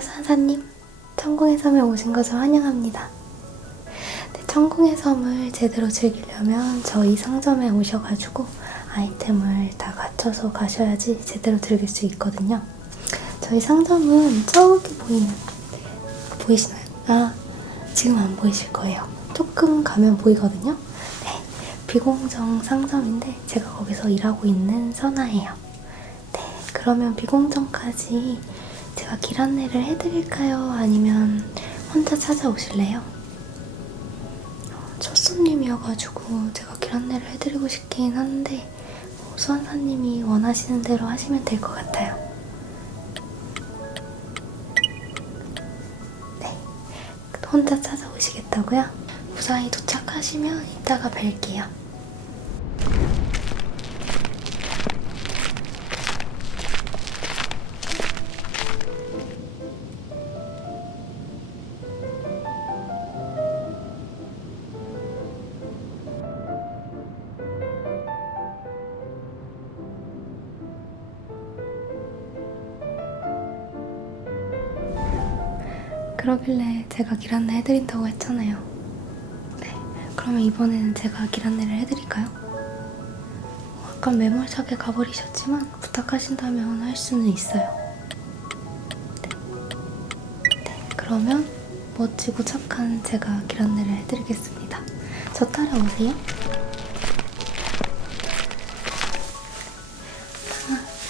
안녕하세요, 수산사님. 천궁의 섬에 오신 것을 환영합니다. 네, 천궁의 섬을 제대로 즐기려면 저희 상점에 오셔가지고 아이템을 다 갖춰서 가셔야지 제대로 즐길 수 있거든요. 저희 상점은 저기 보이시나요? 아, 지금 안 보이실 거예요. 조금 가면 보이거든요. 네, 비공정 상점인데 제가 거기서 일하고 있는 선아예요. 네, 그러면 비공정까지 제가 길 안내를 해드릴까요? 아니면 혼자 찾아오실래요? 첫 손님이어가지고 제가 길 안내를 해드리고 싶긴 한데 수원사님이 원하시는 대로 하시면 될 것 같아요. 네, 혼자 찾아오시겠다고요? 무사히 도착하시면 이따가 뵐게요. 그러길래 제가 길 안내 해드린다고 했잖아요. 네, 그러면 이번에는 제가 길 안내를 해드릴까요? 아까 매몰차게 가버리셨지만 부탁하신다면 할 수는 있어요. 네, 그러면 멋지고 착한 제가 길 안내를 해드리겠습니다. 저 따라오세요.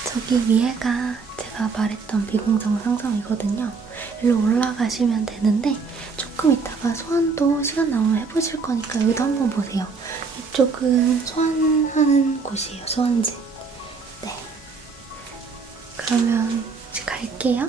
저기 위에가 제가 말했던 비공정 상점이거든요. 일로 올라가시면 되는데 조금 있다가 소환도 시간 나오면 해보실 거니까 여기도 한번 보세요. 이쪽은 소환하는 곳이에요. 소환진. 네. 그러면 이제 갈게요.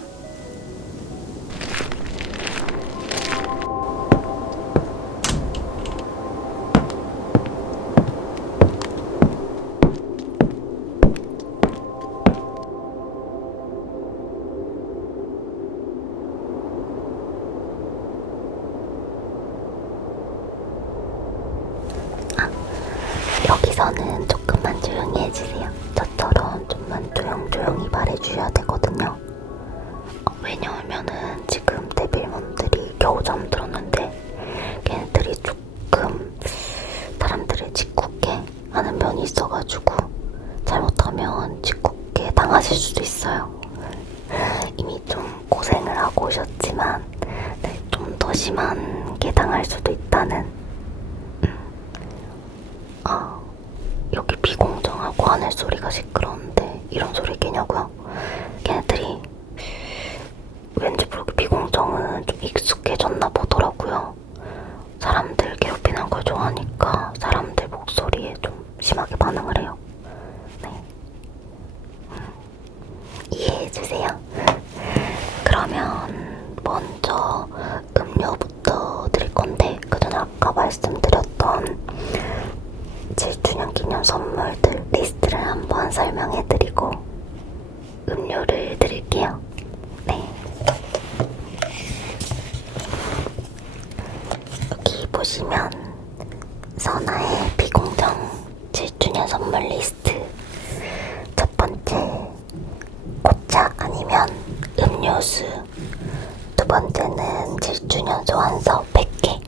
여기서는 조금만 조용히 해주세요. 저처럼 좀만 조용히 말해주셔야 되거든요. 왜냐하면은 지금 데빌몬들이 겨우 잠들었는데 걔네들이 조금 사람들을 짓궂게 하는 면이 있어가지고 잘못하면 짓궂게 당하실 수도 있어요. 이미 좀 고생을 하고 오셨지만 네, 좀 더 심하게 당할 수도 있다는 여기 비공정하고 하늘 소리가 시끄러운데 이런 소리 깨냐고요? 걔네들이 왠지 모르게 비공정은 좀 익숙해졌나 보더라고요. 사람들 괴롭히는 걸 좋아하니까 사람들 목소리에 좀 심하게 반응을 해요. 네. 이해해주세요. 그러면 먼저 음료부터 드릴 건데 그 전에 아까 말씀드렸던 7주년 기념 선물들 리스트를 한번 설명해드리고 음료를 드릴게요. 네. 여기 보시면 선아의 비공정 7주년 선물 리스트. 첫 번째, 꽃차 아니면 음료수. 두 번째는 7주년 소환서 100개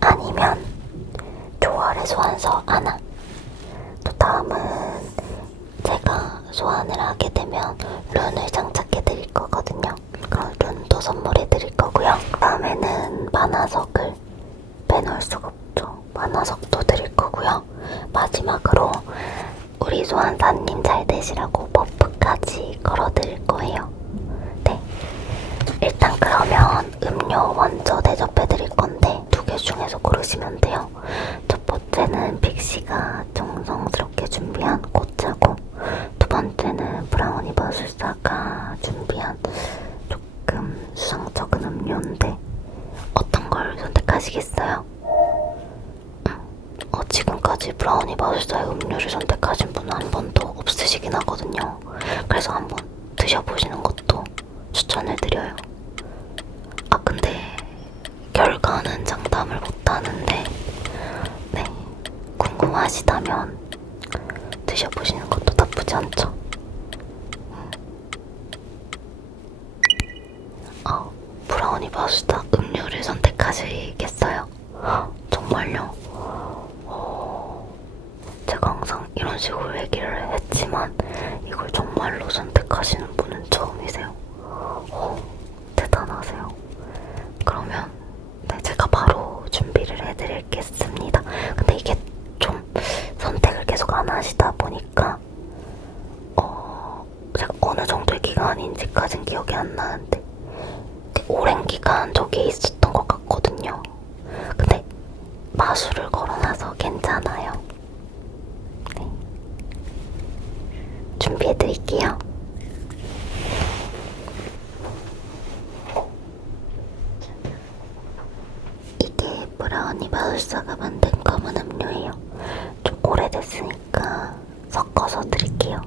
아니면 조화의 소환서 하나. 또 다음은 제가 소환을 하게 되면 룬을 장착해 드릴 거거든요. 그럼 룬도 선물해 드릴 거고요. 다음에는 만화석을 빼놓을 수가 없죠. 만화석도 드릴 거고요. 마지막으로 우리 소환사님 잘 되시라고 버프까지 걸어 드릴 거예요. 네. 일단 그러면 음료 먼저 대접해 드릴 건데 2개 중에서 고르시면 돼요. 첫 번째는 빅시가 정성스럽게 준비한 꽃차고 두 번째는 브라우니 마술사가 준비한 조금 수상쩍은 음료인데 어떤 걸 선택하시겠어요? 지금까지 브라우니 마술사의 음료를 선택하신 분은 한 번도 없으시긴 하거든요. 그래서 한번 드셔보시는 것도 추천을 드려요. 근데 결과는 장담을 못하는데 네, 궁금하시다면 드셔보시는 것도 나쁘지 않죠. 브라우니 바스타 음료를 선택하시겠어요? 정말요? 제가 항상 이런 식으로 얘기를 했지만 이걸 정말로 선택하시는 분은 처음이세요. 대단하세요. 그러면 네, 제가 바로 준비를 해드리겠습니다. 근데 이게 좀 선택을 계속 안 하시다 보니까 제가 어느 정도의 기간인지까진 기억이 안 나는데 오랜 기간 저기에 있었던 것 같거든요. 근데 마술을 걸어놔서 괜찮아요. 네. 준비해드릴게요. 이게 브라우니 마술사가 만든 검은 음료예요. 좀 오래됐으니까 섞어서 드릴게요.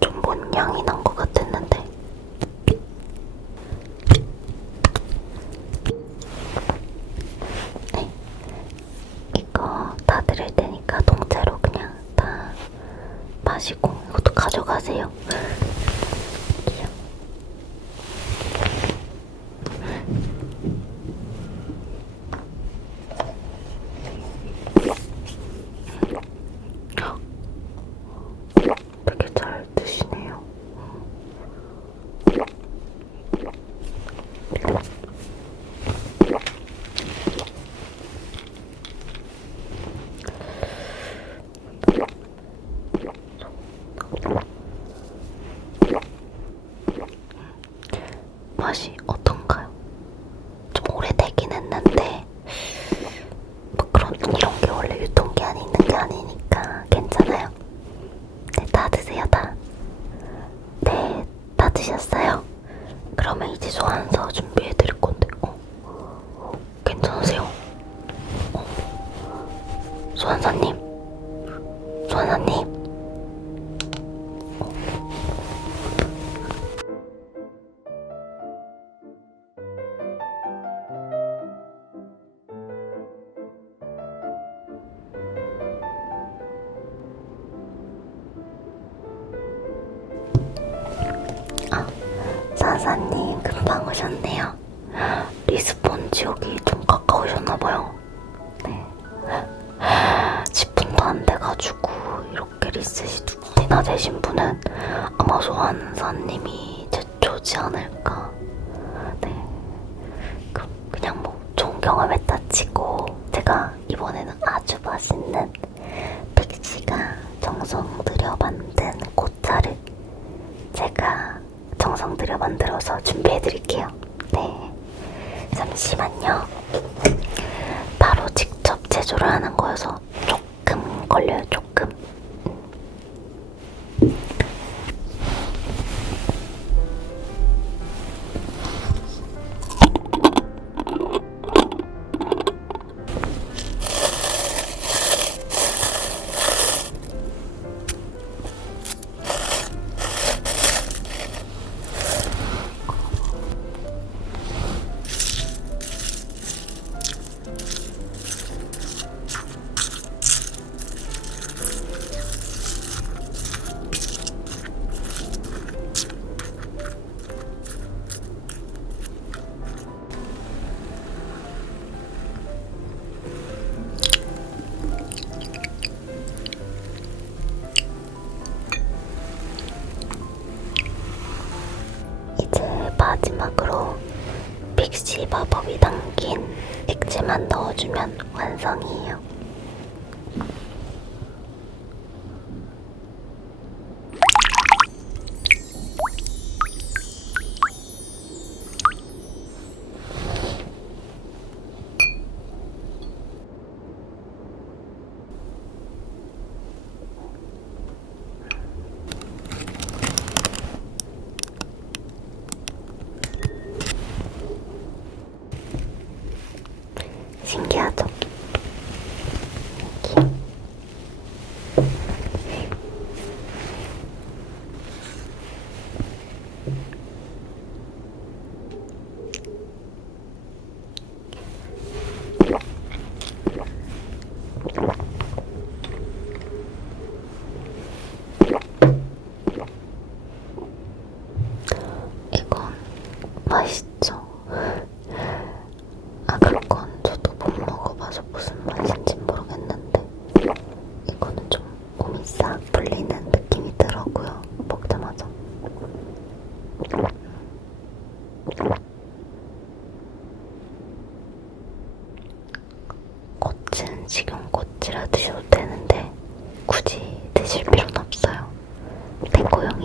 좀 뭔 향이 난 것 같았는데. 네, 이거 다 드릴 테니까 통째로 그냥 다 마시고 이것도 가져가세요. 되게 잘 드시네요. 맛이 어떤가요? 좀 오래되긴 했는데 뭐 그런 이런 게 원래 유통기한이 있는 게 아니니까 괜찮아요. 네, 다 드세요, 다. 네, 다 드셨어요? 그러면 이제 소환서 준비해드릴 건데, 괜찮으세요? 소환사님, 소환사님. 사사님 금방 오셨네요. 리스폰 지역이 좀 가까우셨나봐요. 네. 10분도 안 돼가지고 이렇게 리셋이 2번이나 되신 분은 아마 소환사님이 최초지 않을까. 네. 그냥 뭐 좋은 경험했다 치고 제가 이번에는 아주 맛있는 픽시가 정성 들여 만든 꽃차를 제가 정성 들여 만들어서 준비해드릴게요. 네, 잠시만요. 바로 직접 제조를 하는 거여서 조금 걸려요, 조금. 마지막으로 픽시 마법이 담긴 액체만 넣어주면 완성이에요. 신기하죠?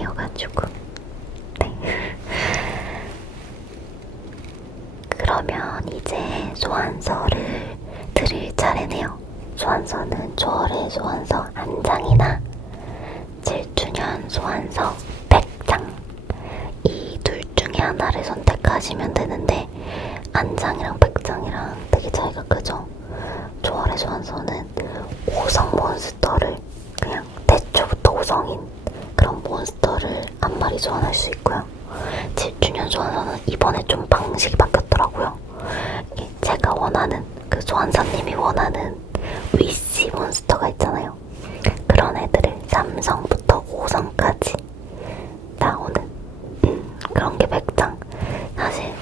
아니어가지고. 네. 그러면 이제 소환서를 드릴 차례네요. 소환서는 초월의 소환서 한 장이나 7주년 소환서 100장, 이 둘 중에 하나를 선택하시면 되는데 안장이랑 100장이랑 되게 차이가 크죠. 초월의 소환서는 5성 몬스터를, 그냥 대초부터 5성인 그런 몬스터를 한 마리 소환할 수 있고요. 7주년 소환서는 이번에 좀 방식이 바뀌었더라고요. 제가 원하는, 그 소환사님이 원하는 위시 몬스터가 있잖아요. 그런 애들을 3성부터 5성까지 나오는 그런 게 100장. 사실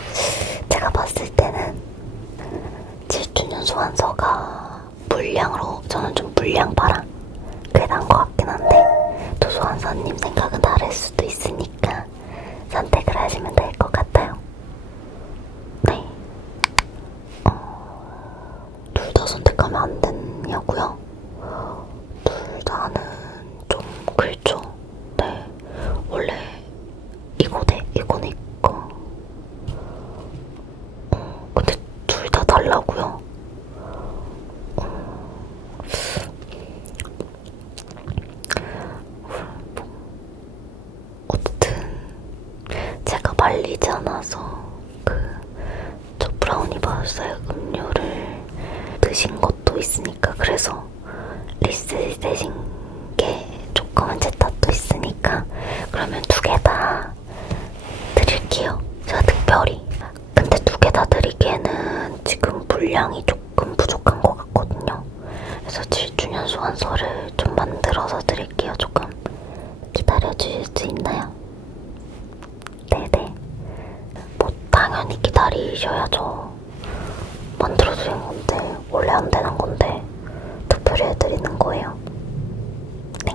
제가 봤을 때는 7주년 소환서가 물량으로, 저는 좀 물량파랑 그게 나은 것 같긴 한데 또 소환사님 생각은 다를 수도 있으니까 선택을 하시면 될 것 같아요. 네. 둘 다 선택하면 안 되냐고요? 둘 다는 좀 그렇죠. 네. 원래 이거네 이거. 근데 둘 다 달라고요. 어쨌든 제가 말리지 않아서 저 브라우니 바우사의 음료를 드신 것도 있으니까, 그래서 리셋되신 게 조금은 제 탓도 있으니까 그러면 두 개 다 드릴게요. 제가 특별히. 근데 두 개 다 드리기에는 지금 분량이 조금 부족한 것 같거든요. 그래서 7주년 소환서를 좀 만들어서 드릴게요. 조금 기다려주실 수 있나요? 네네. 뭐 당연히 기다리셔야죠. 만들어드린 건데, 원래 안 되는 건데 특별히 해드리는 거예요. 네.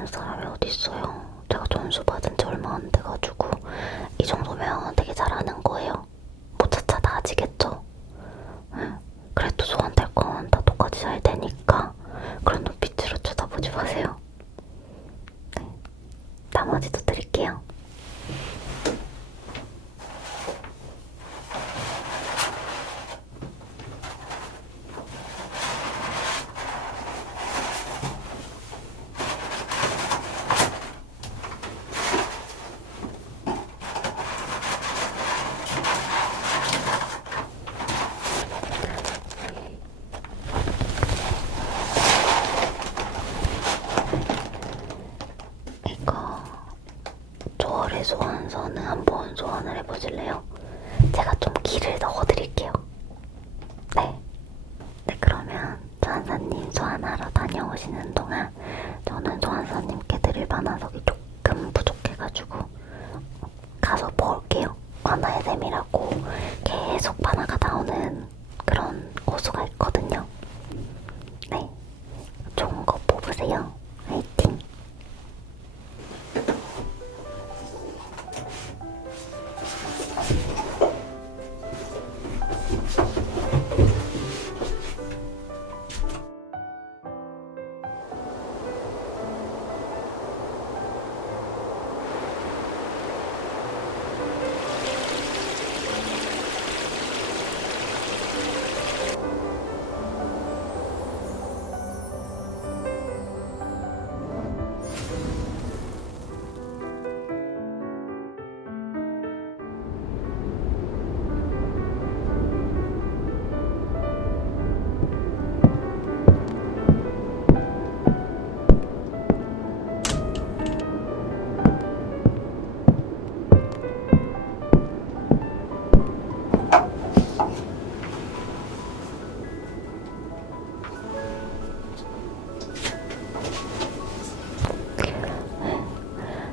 아는 사람이 어딨어요. 제가 전수 받은 지 얼마 안 돼가지고 이 정도면 되게 잘하는 거예요. 뭐 차차 다 아시겠죠? 응. 그래도 소환될 건 다 똑같이 잘 되니까 그런 눈빛으로 쳐다보지 마세요. 네. 나머지도 드릴게요. 이거 조월의 소환서는 한번 소환을 해보실래요? 제가 좀 길을 넣어드릴게요. 네. 네, 그러면 소환사님 소환하러 다녀오시는 동안 저는 소환사님께 드릴 반화석이 조금 부족해가지고 가서 볼게요. 만화의 셈이라고 계속 만화가 나오는 그런 호수가 있거든요. 네, 좋은 거 뽑으세요. 화이팅!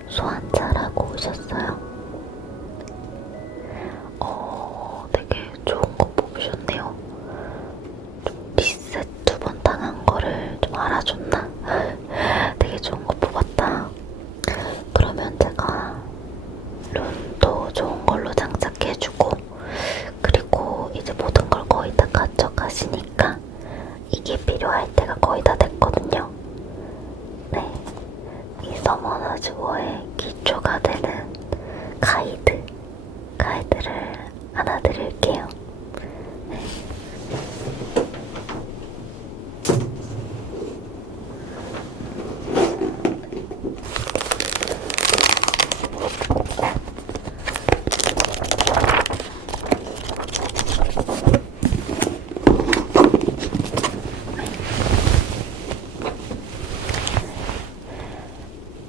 소환자라고 오셨어요? 되게 좋은 거 뽑으셨네요. 좀 리셋 2번 당한 거를 좀 알아줬나? 되게 좋은 거 뽑았다. 그러면 제가 룬도 좋은 걸로 장착해주고 그리고 이제 모든 걸 거의 다 가져가시니까 이게 필요할 때가 거의 다 됐거든요. 네. 이 서머너즈 워의 기초가 되는 가이드를 하나 드릴게요. 네.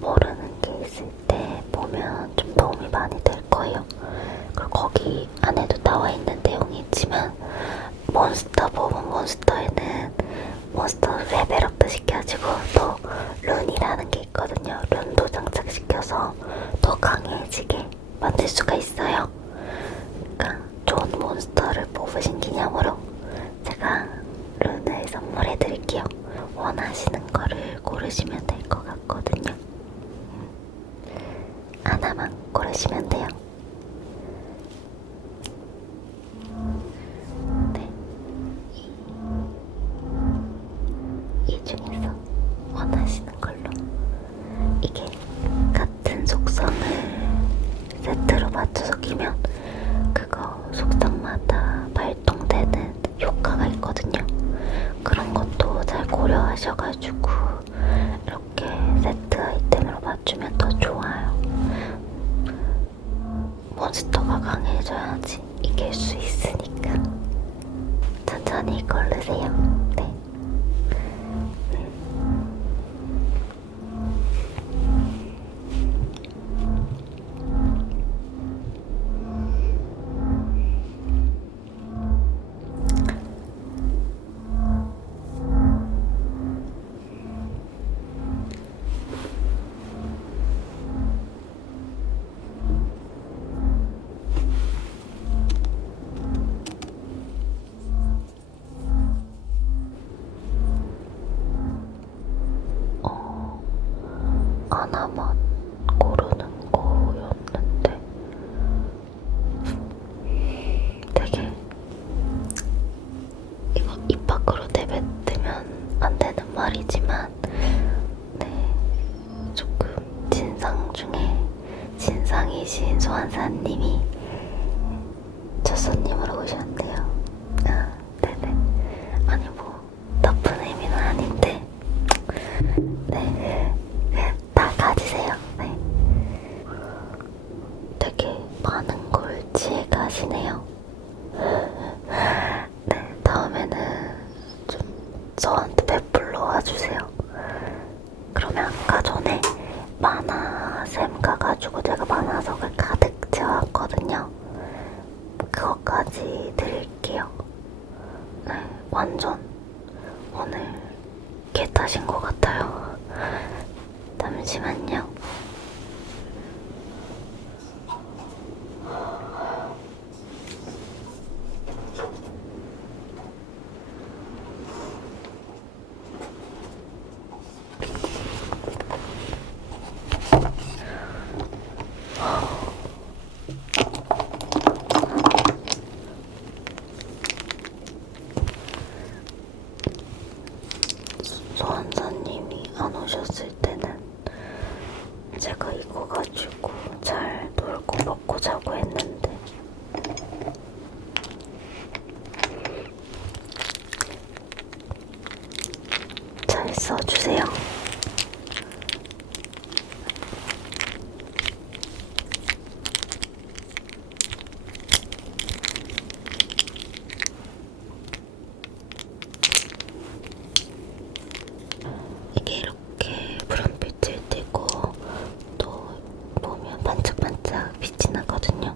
모르는 게 있을 때 보면 좀 도움이 많이 될 거예요. 그리고 거기 안에도 나와 있는 내용이 있지만 몬스터 뽑은 몬스터에는 몬스터 레벨업도 시켜주고 또 룬이라는 게 있거든요. 룬도 장착시켜서 더 강해지게 만들 수가 있어요. 그러니까 좋은 몬스터를 뽑으신 기념으로 제가 룬을 선물해드릴게요. 원하시는 거를 고르시면 될 것 같거든요. 하나만 고르시면 돼요. 네. 이 중에서 원하시는 걸로. 이게 같은 속성을 세트로 맞춰서 끼면 그거 속성마다 발동되는 효과가 있거든요. 그런 것도 잘 고려하셔가지고 이렇게 세트 아이템으로 맞추면 더 좋아요. 몬스터가 강해져야지 이길 수 있으니까 천천히 고르세요. 네. 하나만 고르는 거였는데 되게 이거 입 밖으로 내뱉으면 안 되는 말이지만 네, 조금 진상 중에 진상이신 소환사님이 첫 손님으로 오셨는데요. 아, 네네. 아니 뭐 나쁜 의미는 아닌데 네, 다 가지세요. 네. 되게 많은 걸 지혜가시네요. 네, 다음에는 좀 저한테 베풀러 와주세요. 그러면 아까 전에 만화샘 가가지고 제가 만화석을 가득 채웠거든요. 그것까지 드릴게요. 네, 완전 오늘 개 타신 것 같아요. 잠시만요. 소환사님이 안 오셨을 때는 제가 이거 가지고 잘 놀고 먹고 자고 했는데 잘 써주세요. 이게 이렇게 푸른빛을 띠고 또 보면 반짝반짝 빛이 나거든요.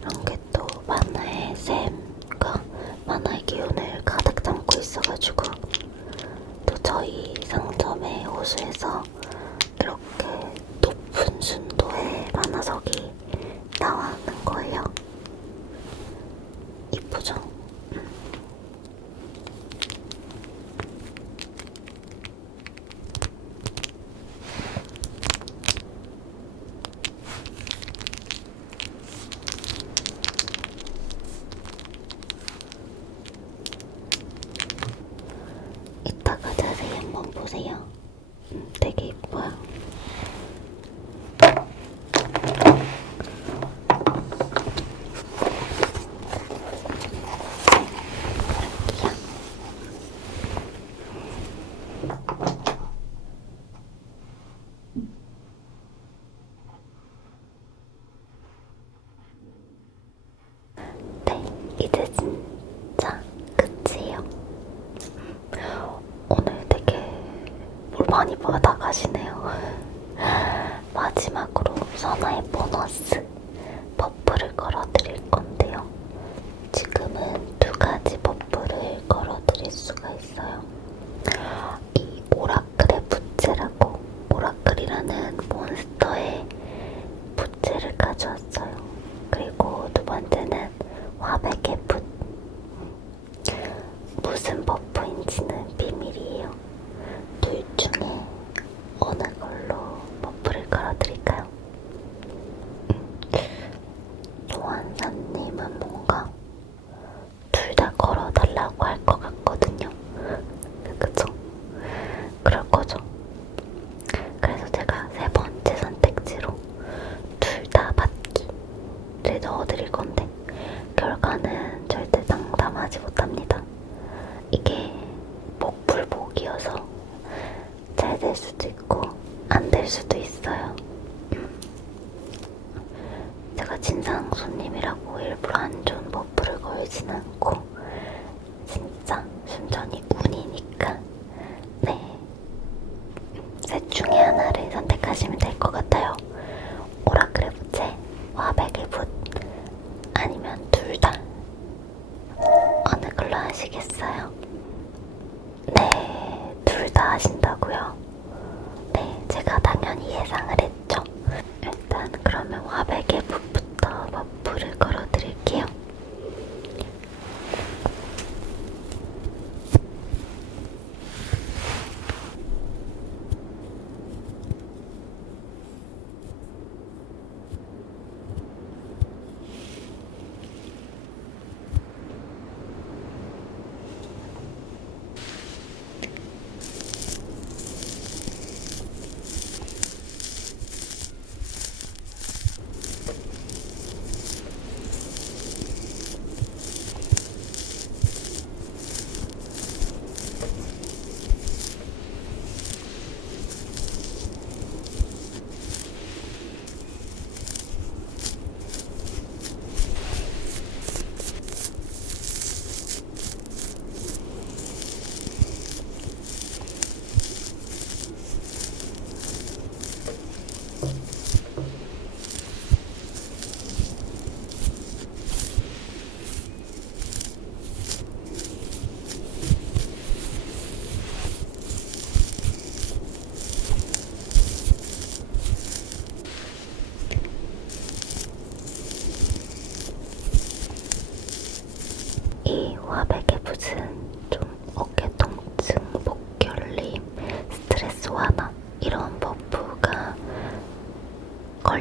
이런 게 또 만화의 샘과 만화의 기운을 가득 담고 있어가지고 또 저희 상점의 호수에서 이렇게 높은 순도의 만화석이 나와는 거예요. 이쁘죠? 이따가 자세히 한번 보세요. 되게 이뻐요. 네, 이제 진짜 끝이에요. 오늘 되게 뭘 많이 받아가시네요. 마지막으로 선화의 보너스 버프를 걸어드릴 건데요. 지금은 두 가지 버프를 걸어드릴 수가 있어요. 이 오라클의 부채라고, 오라클이라는 몬스터의 부채를 가져왔어요. 그리고 두 번째는 화백의 붓. 무슨 버프인지는 비밀이에요. 둘 중에 어느 걸로 버프를 걸어드릴까요? 소환사님은 뭔가 둘 다 걸어달라고 할 것 같거든요. 그쵸? 그럴 거죠. 그래서 제가 세 번째 선택지로 둘 다 받기를 넣어드릴 건데 결과는 절대 상담하지 못합니다. 이게 목불복이어서 잘 될 수도 있고 안 될 수도 있어요. 제가 진상 손님이라고 일부러 안 좋은 버프를 걸진 않고 진짜 순전히 운이니까 네, 셋 중에 하나를 선택하시면 될 것 같아요. 오라클의 부채, 화백의 붓 아니면 둘 다 어느 걸로 하시겠어요? 네, 둘 다 하신다고요? 네, 제가 당연히 예상을 했죠. 일단 그러면 화백의 붓부터 버프를 걸어드릴게요.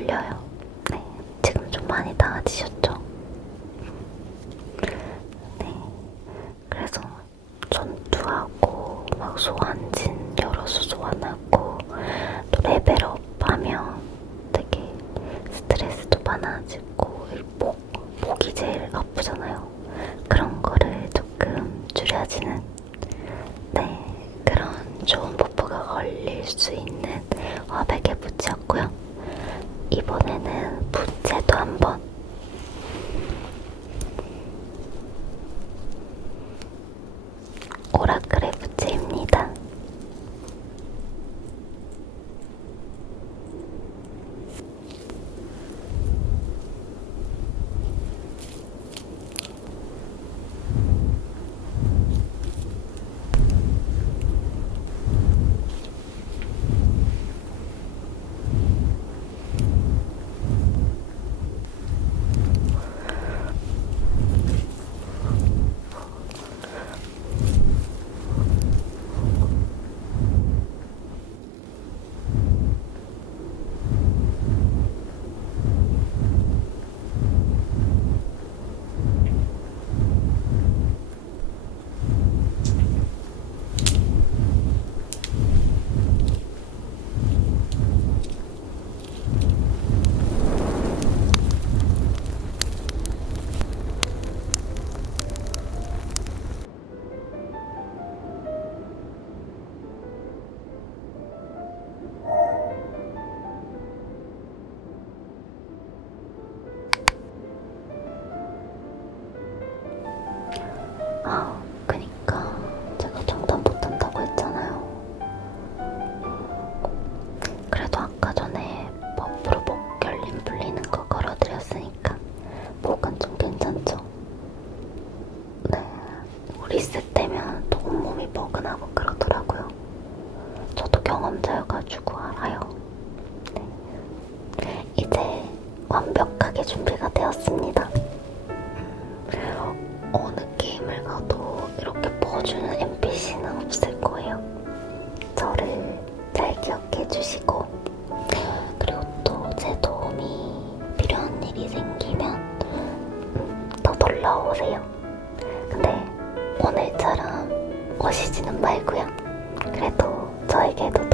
걸려요. 네, 지금 좀 많이 나아지셨죠? 네, 그래서 전투하고 막 소환진 열어서 소환하고 또 레벨업하면 되게 스트레스도 많아지고 목이 제일 아프잖아요. 그런 거를 조금 줄여지는 그런 좋은 버프가 걸릴 수 있는 화백의 부츠였고요. 이번에는 부채도 한번 오라클의 부채입니다. 그니까 제가 정답 못한다고 했잖아요. 그래도 아까 전에 버프로 목 결림 풀리는 거 걸어드렸으니까 목은 좀 괜찮죠? 네, 리셋되면 또 온몸이 뻐근하고 그러더라고요. 저도 경험자여가지고 알아요. 네, 이제 완벽하게 준비가 되었습니다. 어느 게임을 가도 이렇게 퍼주는 NPC는 없을 거예요. 저를 잘 기억해 주시고, 그리고 또 제 도움이 필요한 일이 생기면 더 놀러 오세요. 근데 오늘처럼 오시지는 말고요. 그래도 저에게도